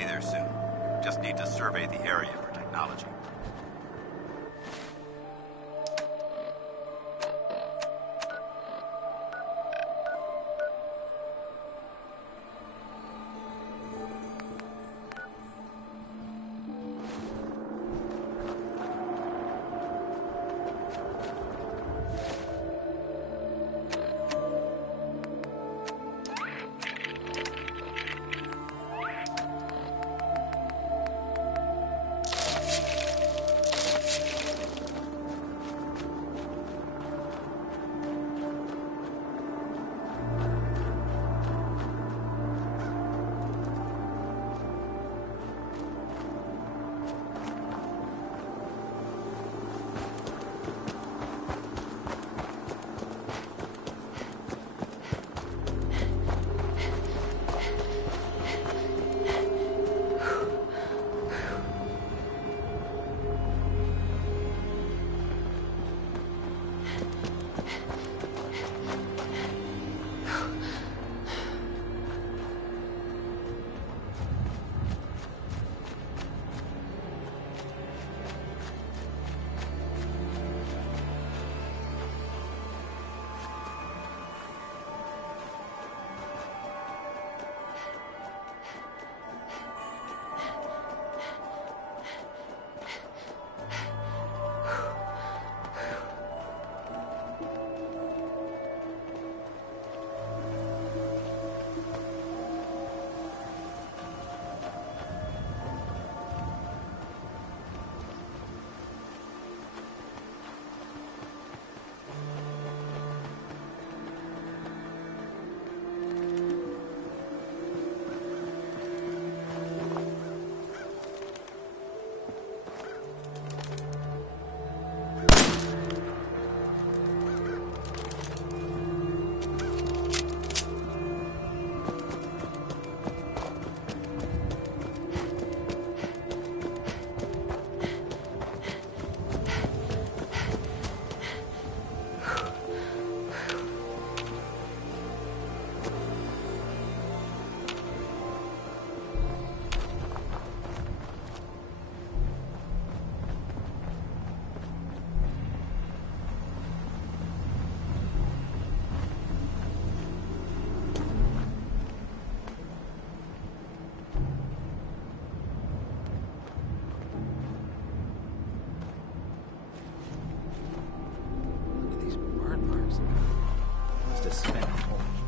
be there soon. Just need to survey the area for technology.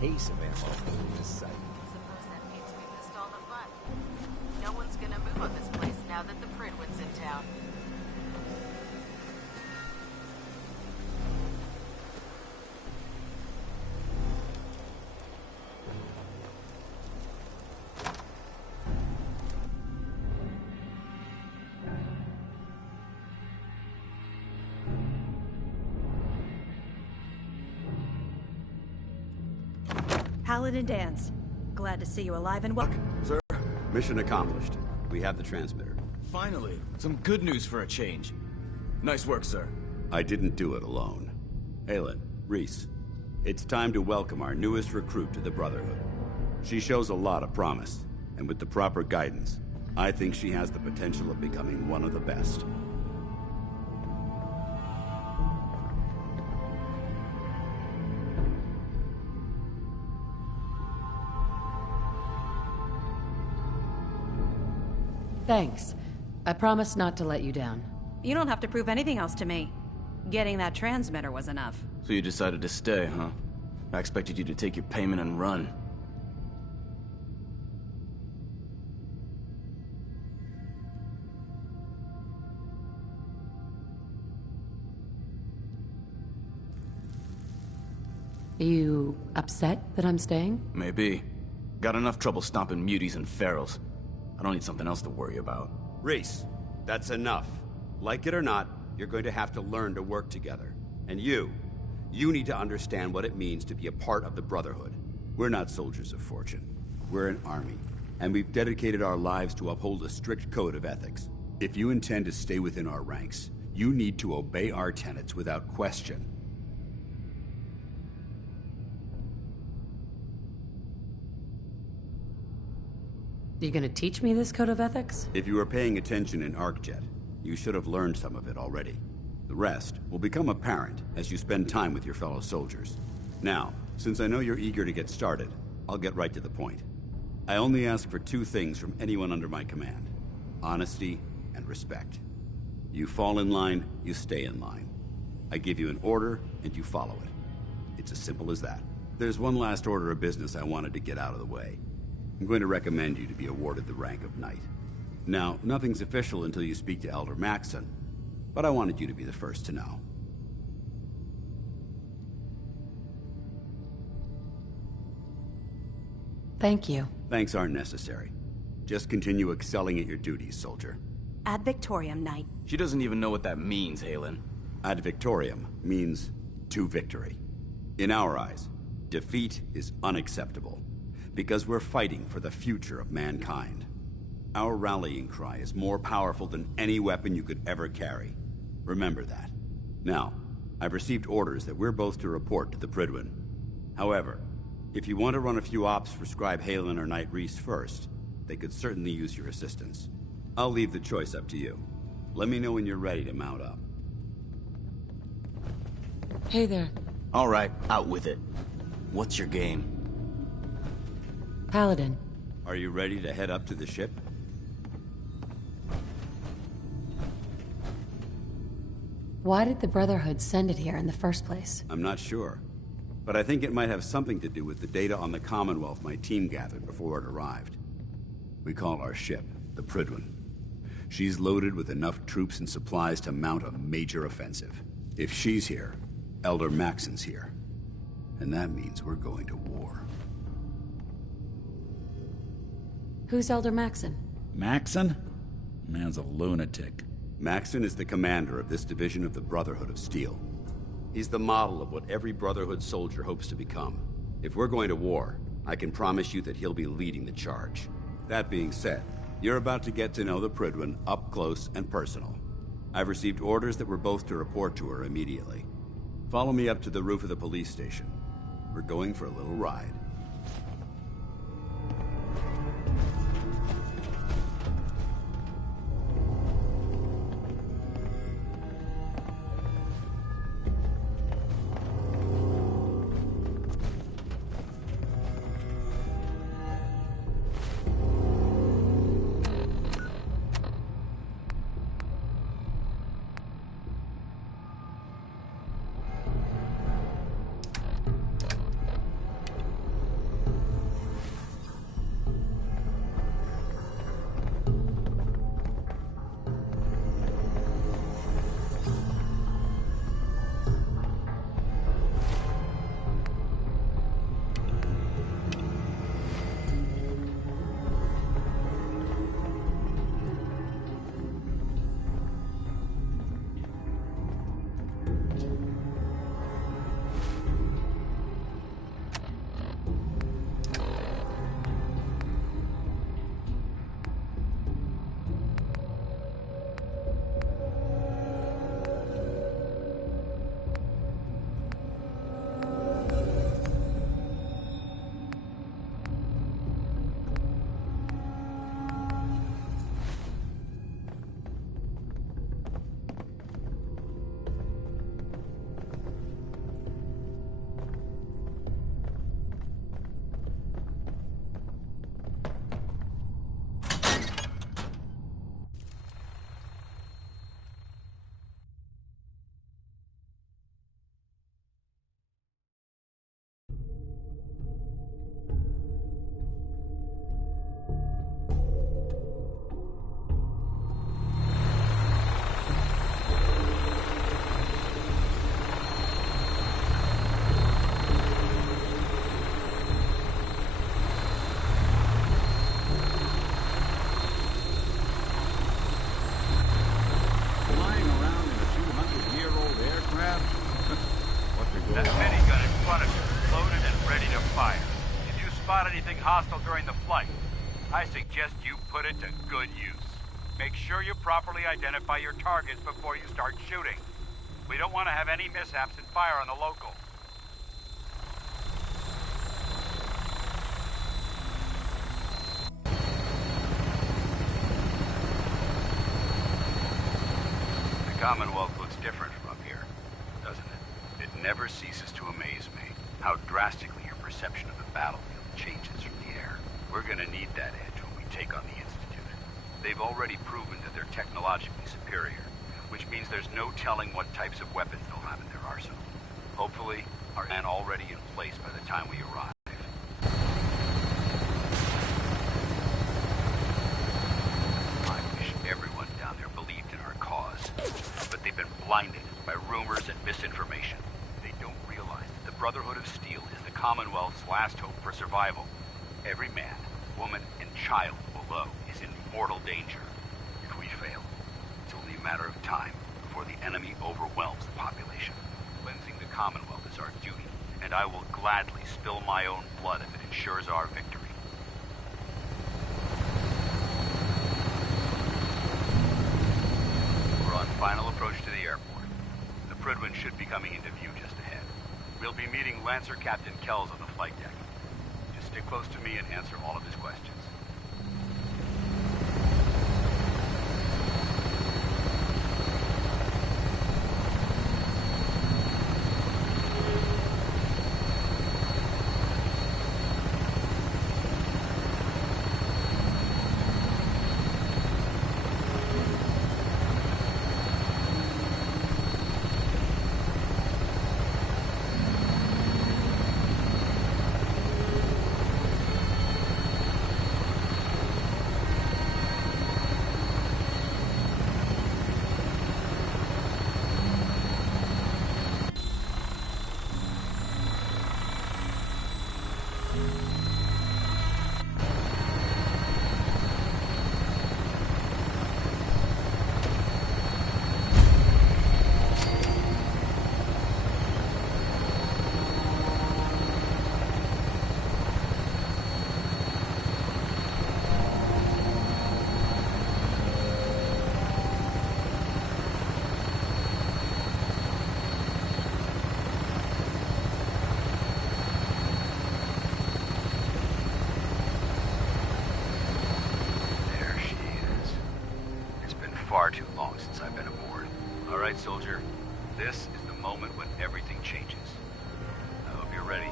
Case of ammo in this site. Suppose that means we missed all the fun. No one's gonna move on this place now that the Pridwood's in town. Paladin Dance. Glad to see you alive and well. Sir, mission accomplished. We have the transmitter. Finally, some good news for a change. Nice work, sir. I didn't do it alone. Aelin, Reese, it's time to welcome our newest recruit to the Brotherhood. She shows a lot of promise, and with the proper guidance, I think she has the potential of becoming one of the best. Thanks. I promise not to let you down. You don't have to prove anything else to me. Getting that transmitter was enough. So you decided to stay, huh? I expected you to take your payment and run. You upset that I'm staying? Maybe. Got enough trouble stomping muties and ferals. I don't need something else to worry about. Reese, that's enough. Like it or not, you're going to have to learn to work together. And you need to understand what it means to be a part of the Brotherhood. We're not soldiers of fortune. We're an army, and we've dedicated our lives to uphold a strict code of ethics. If you intend to stay within our ranks, you need to obey our tenets without question. You gonna teach me this code of ethics? If you were paying attention in ArcJet, you should have learned some of it already. The rest will become apparent as you spend time with your fellow soldiers. Now, since I know you're eager to get started, I'll get right to the point. I only ask for two things from anyone under my command: honesty and respect. You fall in line, you stay in line. I give you an order, and you follow it. It's as simple as that. There's one last order of business I wanted to get out of the way. I'm going to recommend you to be awarded the rank of Knight. Now, nothing's official until you speak to Elder Maxson, but I wanted you to be the first to know. Thank you. Thanks aren't necessary. Just continue excelling at your duties, soldier. Ad Victoriam, Knight. She doesn't even know what that means, Halen. Ad Victoriam means to victory. In our eyes, defeat is unacceptable, because we're fighting for the future of mankind. Our rallying cry is more powerful than any weapon you could ever carry. Remember that. Now, I've received orders that we're both to report to the Prydwen. However, if you want to run a few ops for Scribe Halen or Knight Reese first, they could certainly use your assistance. I'll leave the choice up to you. Let me know when you're ready to mount up. Hey there. All right, out with it. What's your game? Paladin. Are you ready to head up to the ship? Why did the Brotherhood send it here in the first place? I'm not sure, but I think it might have something to do with the data on the Commonwealth my team gathered before it arrived. We call our ship the Prydwen. She's loaded with enough troops and supplies to mount a major offensive. If she's here, Elder Maxson's here. And that means we're going to war. Who's Elder Maxson? Maxson? Man's a lunatic. Maxson is the commander of this division of the Brotherhood of Steel. He's the model of what every Brotherhood soldier hopes to become. If we're going to war, I can promise you that he'll be leading the charge. That being said, you're about to get to know the Prydwen up close and personal. I've received orders that we're both to report to her immediately. Follow me up to the roof of the police station. We're going for a little ride. That minigun in front of you is loaded and ready to fire. If you spot anything hostile during the flight, I suggest you put it to good use. Make sure you properly identify your targets before you start shooting. We don't want to have any mishaps and fire on the locals. Commonwealth looks different from up here, doesn't it? It never ceases to amaze me how drastically your perception of the battlefield changes from the air. We're gonna need that edge when we take on the Institute. They've already proven that they're technologically superior, which means there's no telling what types of weapons they'll have in their arsenal. Hopefully, our plan already in place by the time we arrive. I wish everyone down there believed in our cause, but they've been blinded by rumors and misinformation. They don't realize that the Brotherhood of Steel is the Commonwealth's last hope for survival. Every man, woman, and child below is in mortal danger. If we fail, it's only a matter of time before the enemy overwhelms the population. Cleansing the Commonwealth is our duty, and I will gladly spill my own blood if it ensures our victory. We're on final approach to the airport. The Prydwen should be coming into view just ahead. We'll be meeting Lancer Captain Kells on the flight deck. Just stick close to me and answer all of his questions. Far too long since I've been aboard. All right, soldier. This is the moment when everything changes. I hope you're ready.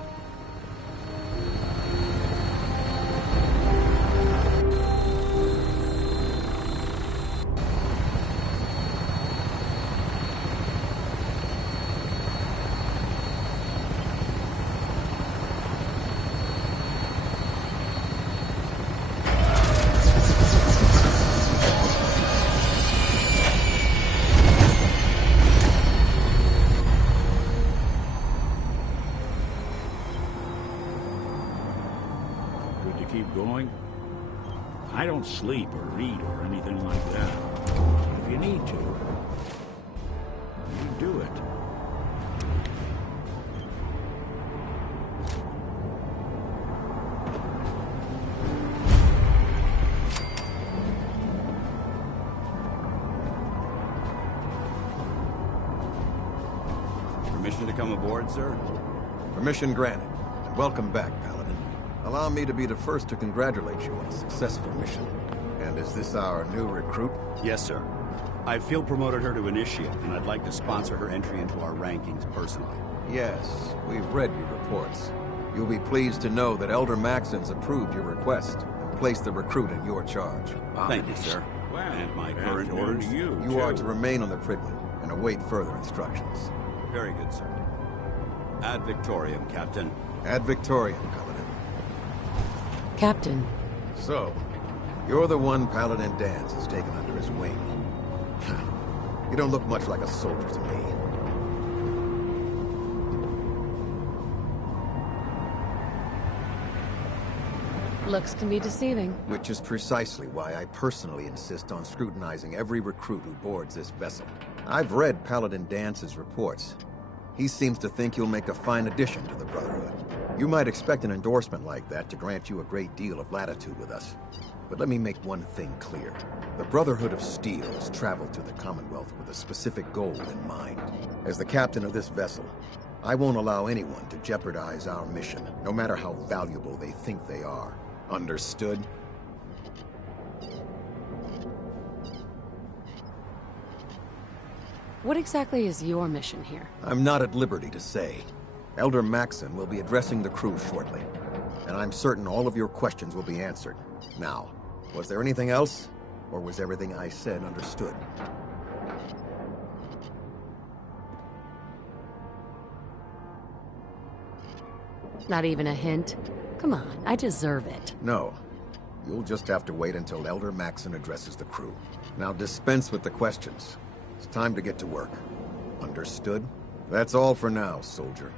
Keep going? I don't sleep or read or anything like that. But if you need to, you do it. Permission to come aboard, sir? Permission granted. And welcome back, Paladin. Allow me to be the first to congratulate you on a successful mission. And is this our new recruit? Yes, sir. I feel promoted her to initiate, and I'd like to sponsor her entry into our rankings personally. Yes, we've read your reports. You'll be pleased to know that Elder Maxon's approved your request and placed the recruit in your charge. Thank you, sir. Well, And my good current afternoon orders? to you, You are too. to remain on the Prydwen and await further instructions. Very good, sir. Ad Victoriam, Captain. Ad Victoriam, Paladin. Captain, So, you're the one Paladin Danse has taken under his wing. You don't look much like a soldier to me. looks can be deceiving. Which is precisely why I personally insist on scrutinizing every recruit who boards this vessel. I've read Paladin Dance's reports. He seems to think you'll make a fine addition to the Brotherhood. You might expect an endorsement like that to grant you a great deal of latitude with us. But let me make one thing clear. The Brotherhood of Steel has traveled to the Commonwealth with a specific goal in mind. As the captain of this vessel, I won't allow anyone to jeopardize our mission, no matter how valuable they think they are. Understood? What exactly is your mission here? I'm not at liberty to say. Elder Maxon will be addressing the crew shortly, and I'm certain all of your questions will be answered. Now, was there anything else, or was everything I said understood? Not even a hint? Come on, I deserve it. No. You'll just have to wait until Elder Maxon addresses the crew. Now dispense with the questions. It's time to get to work. Understood? That's all for now, soldier.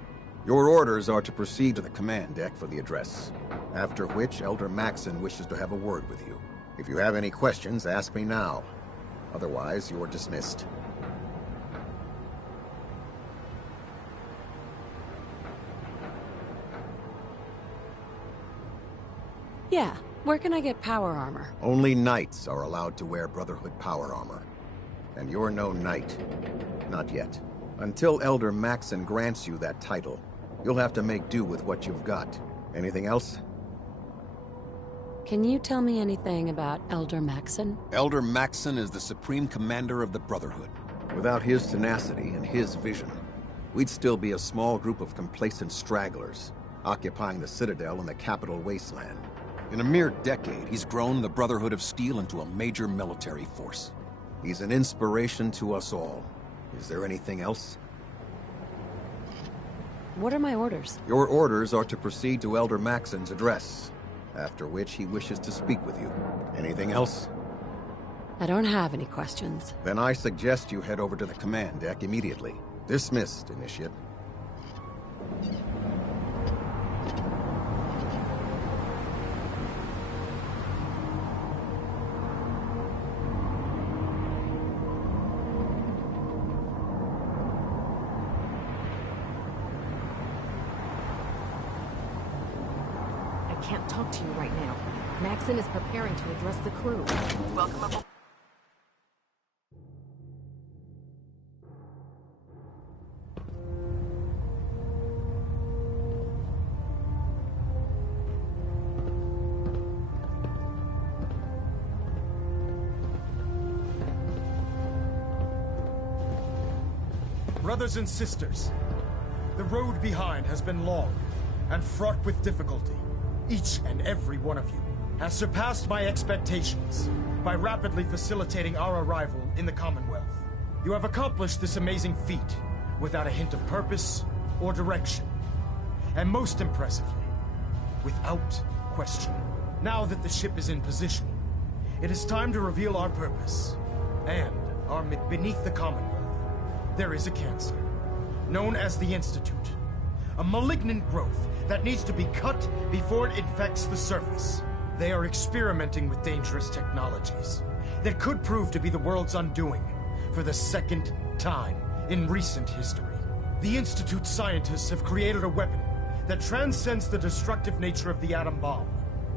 Your orders are to proceed to the command deck for the address, after which Elder Maxon wishes to have a word with you. If you have any questions, ask me now. Otherwise, you're dismissed. Yeah, where can I get power armor? Only knights are allowed to wear Brotherhood power armor. And you're no knight. Not yet. Until Elder Maxon grants you that title, you'll have to make do with what you've got. Anything else? Can you tell me anything about Elder Maxon? Elder Maxon is the Supreme Commander of the Brotherhood. Without his tenacity and his vision, we'd still be a small group of complacent stragglers, occupying the Citadel and the capital wasteland. In a mere decade, he's grown the Brotherhood of Steel into a major military force. He's an inspiration to us all. Is there anything else? What are my orders? Your orders are to proceed to Elder Maxon's address, after which he wishes to speak with you. Anything else? I don't have any questions. Then I suggest you head over to the command deck immediately. Dismissed, Initiate. I can't talk to you right now. Maxon is preparing to address the crew. Welcome aboard. Brothers and sisters, the road behind has been long and fraught with difficulty. Each and every one of you has surpassed my expectations by rapidly facilitating our arrival in the Commonwealth. You have accomplished this amazing feat without a hint of purpose or direction. And most impressively, without question. Now that the ship is in position, it is time to reveal our purpose. And beneath the Commonwealth, there is a cancer, known as the Institute. A malignant growth that needs to be cut before it infects the surface. They are experimenting with dangerous technologies that could prove to be the world's undoing for the second time in recent history. The Institute's scientists have created a weapon that transcends the destructive nature of the atom bomb.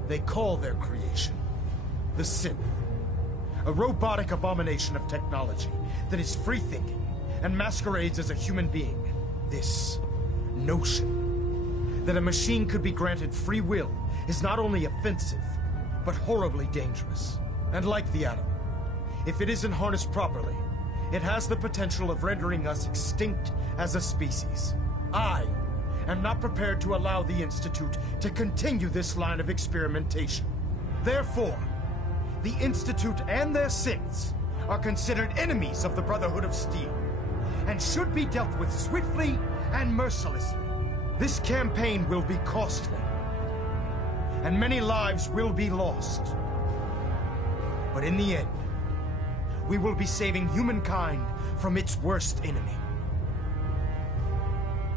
They call their creation the Synth, a robotic abomination of technology that is free-thinking and masquerades as a human being. This notion that a machine could be granted free will is not only offensive, but horribly dangerous. And like the atom, if it isn't harnessed properly, it has the potential of rendering us extinct as a species. I am not prepared to allow the Institute to continue this line of experimentation. Therefore, the Institute and their synths are considered enemies of the Brotherhood of Steel, and should be dealt with swiftly and mercilessly. This campaign will be costly, and many lives will be lost. But in the end, we will be saving humankind from its worst enemy.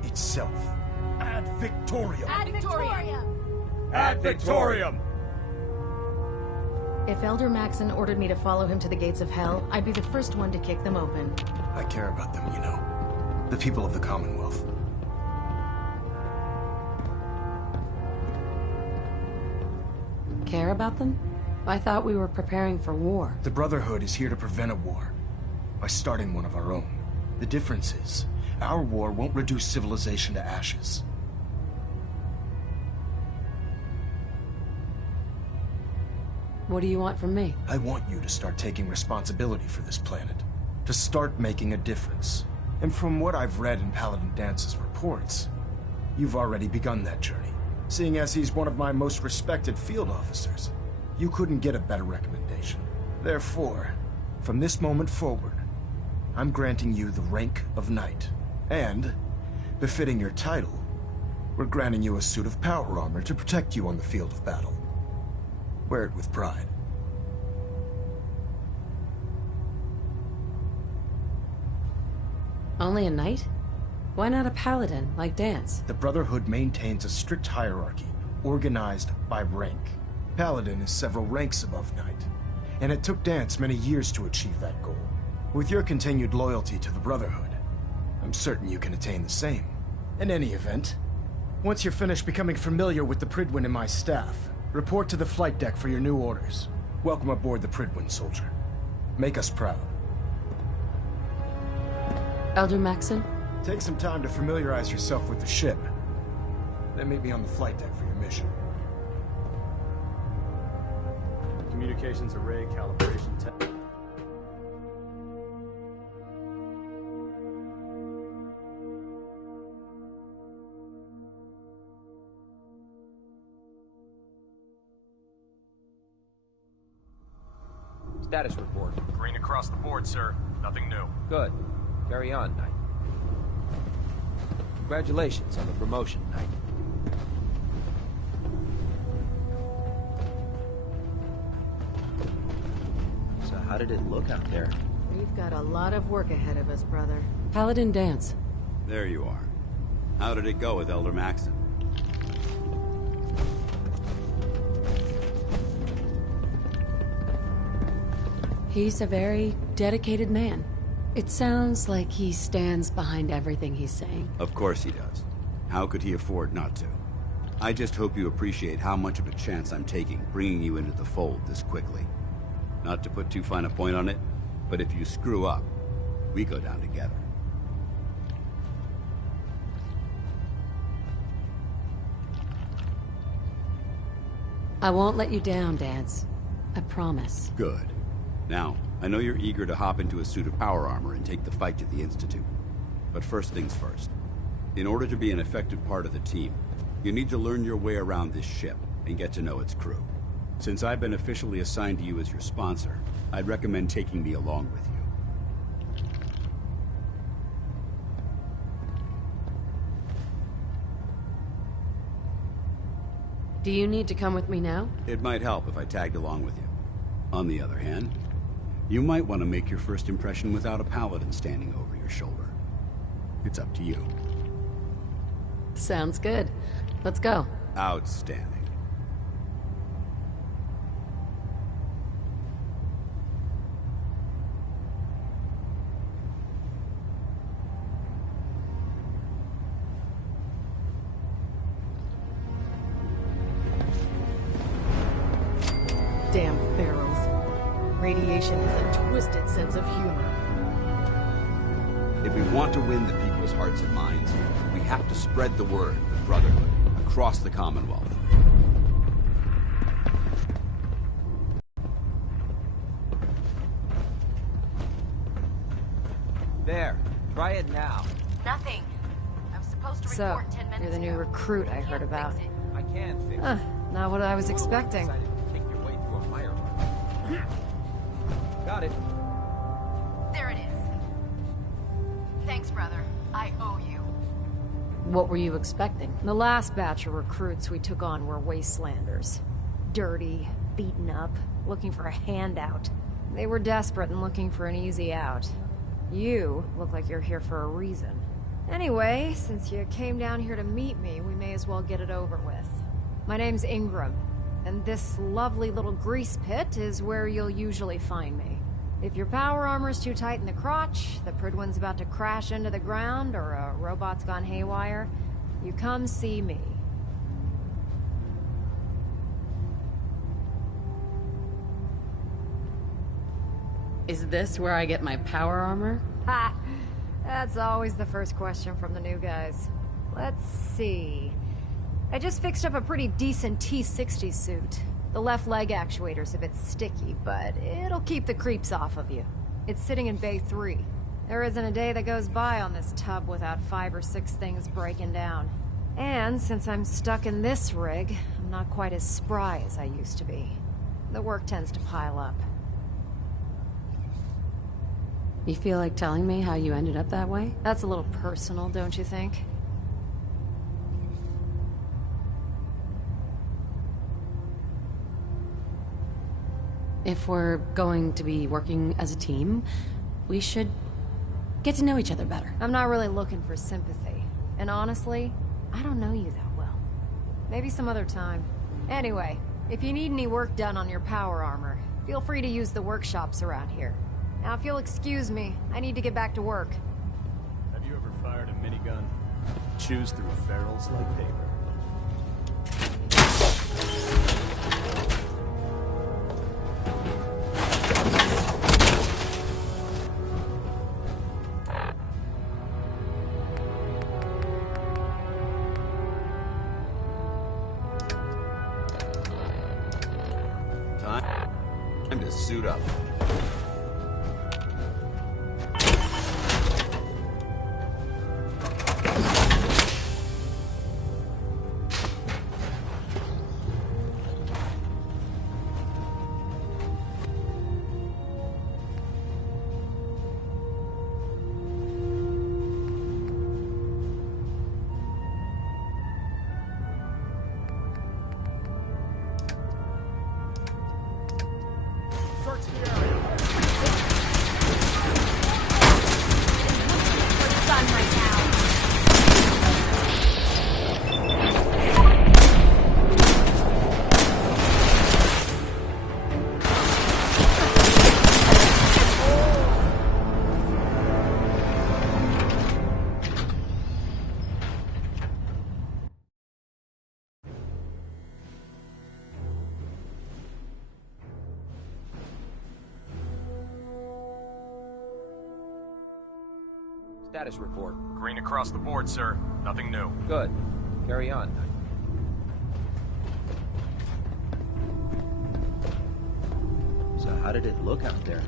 Itself. Ad Victoriam! Ad Victoriam! Ad Victoriam! If Elder Maxon ordered me to follow him to the gates of hell, I'd be the first one to kick them open. I care about them, you know. The people of the Commonwealth. Care about them? I thought we were preparing for war. The Brotherhood is here to prevent a war by starting one of our own. The difference is, our war won't reduce civilization to ashes. What do you want from me? I want you to start taking responsibility for this planet. to start making a difference. And from what I've read in Paladin Dance's reports, you've already begun that journey. Seeing as he's one of my most respected field officers, you couldn't get a better recommendation. Therefore, from this moment forward, I'm granting you the rank of Knight. And, befitting your title, we're granting you a suit of power armor to protect you on the field of battle. Wear it with pride. Only a knight? Why not a paladin, like Dance? The Brotherhood maintains a strict hierarchy, organized by rank. Paladin is several ranks above Knight, and it took Dance many years to achieve that goal. With your continued loyalty to the Brotherhood, I'm certain you can attain the same. In any event, once you're finished becoming familiar with the Pridwen and my staff, report to the flight deck for your new orders. Welcome aboard the Pridwen, soldier. Make us proud. Elder Maxon? Take some time to familiarize yourself with the ship. Then meet me on the flight deck for your mission. Communications array calibration test. Status report. Green across the board, sir. Nothing new. Good. Carry on, Knight. Congratulations on the promotion, Knight. So how did it look out there? We've got a lot of work ahead of us, brother. Paladin Dance. There you are. How did it go with Elder Maxon? He's a very dedicated man. It sounds like he stands behind everything he's saying. Of course he does. How could he afford not to? I just hope you appreciate how much of a chance I'm taking bringing you into the fold this quickly. Not to put too fine a point on it, but if you screw up, we go down together. I won't let you down, Dance. I promise. Good. Now, I know you're eager to hop into a suit of power armor and take the fight to the Institute. But first things first. In order to be an effective part of the team, you need to learn your way around this ship and get to know its crew. Since I've been officially assigned to you as your sponsor, I'd recommend taking me along with you. Do you need to come with me now? It might help if I tagged along with you. On the other hand, you might want to make your first impression without a paladin standing over your shoulder. It's up to you. Sounds good. Let's go. Outstanding. Damn pharaohs. Radiation has a twisted sense of humor. If we want to win the people's hearts and minds, we have to spread the word of the Brotherhood across the Commonwealth. There. Try it now. Nothing. I'm supposed to So, report 10 minutes you're the new ago. recruit I heard Can't about. fix it. I can fix it. Not what I was expecting. Decided to take your way through a hierarchy. Got it. There it is. Thanks, brother. I owe you. What were you expecting? The last batch of recruits we took on were wastelanders. Dirty, beaten up, looking for a handout. They were desperate and looking for an easy out. You look like you're here for a reason. Anyway, since you came down here to meet me, we may as well get it over with. My name's Ingram, and this lovely little grease pit is where you'll usually find me. If your power armor's too tight in the crotch, the Pridwen's about to crash into the ground, or a robot's gone haywire, you come see me. Is this where I get my power armor? Ha! That's always the first question from the new guys. Let's see. I just fixed up a pretty decent T-60 suit. The left leg actuator's a bit sticky, but it'll keep the creeps off of you. It's sitting in Bay 3. There isn't a day that goes by on this tub without 5 or 6 things breaking down. And since I'm stuck in this rig, I'm not quite as spry as I used to be. The work tends to pile up. You feel like telling me how you ended up that way? That's a little personal, don't you think? If we're going to be working as a team, we should get to know each other better. I'm not really looking for sympathy. And honestly, I don't know you that well. Maybe some other time. Anyway, if you need any work done on your power armor, feel free to use the workshops around here. Now, if you'll excuse me, I need to get back to work. Have you ever fired a minigun? Chews through ferrules like paper. Time to suit up. Status report. Green across the board, sir. Nothing new. Good. Carry on. So how did it look out there?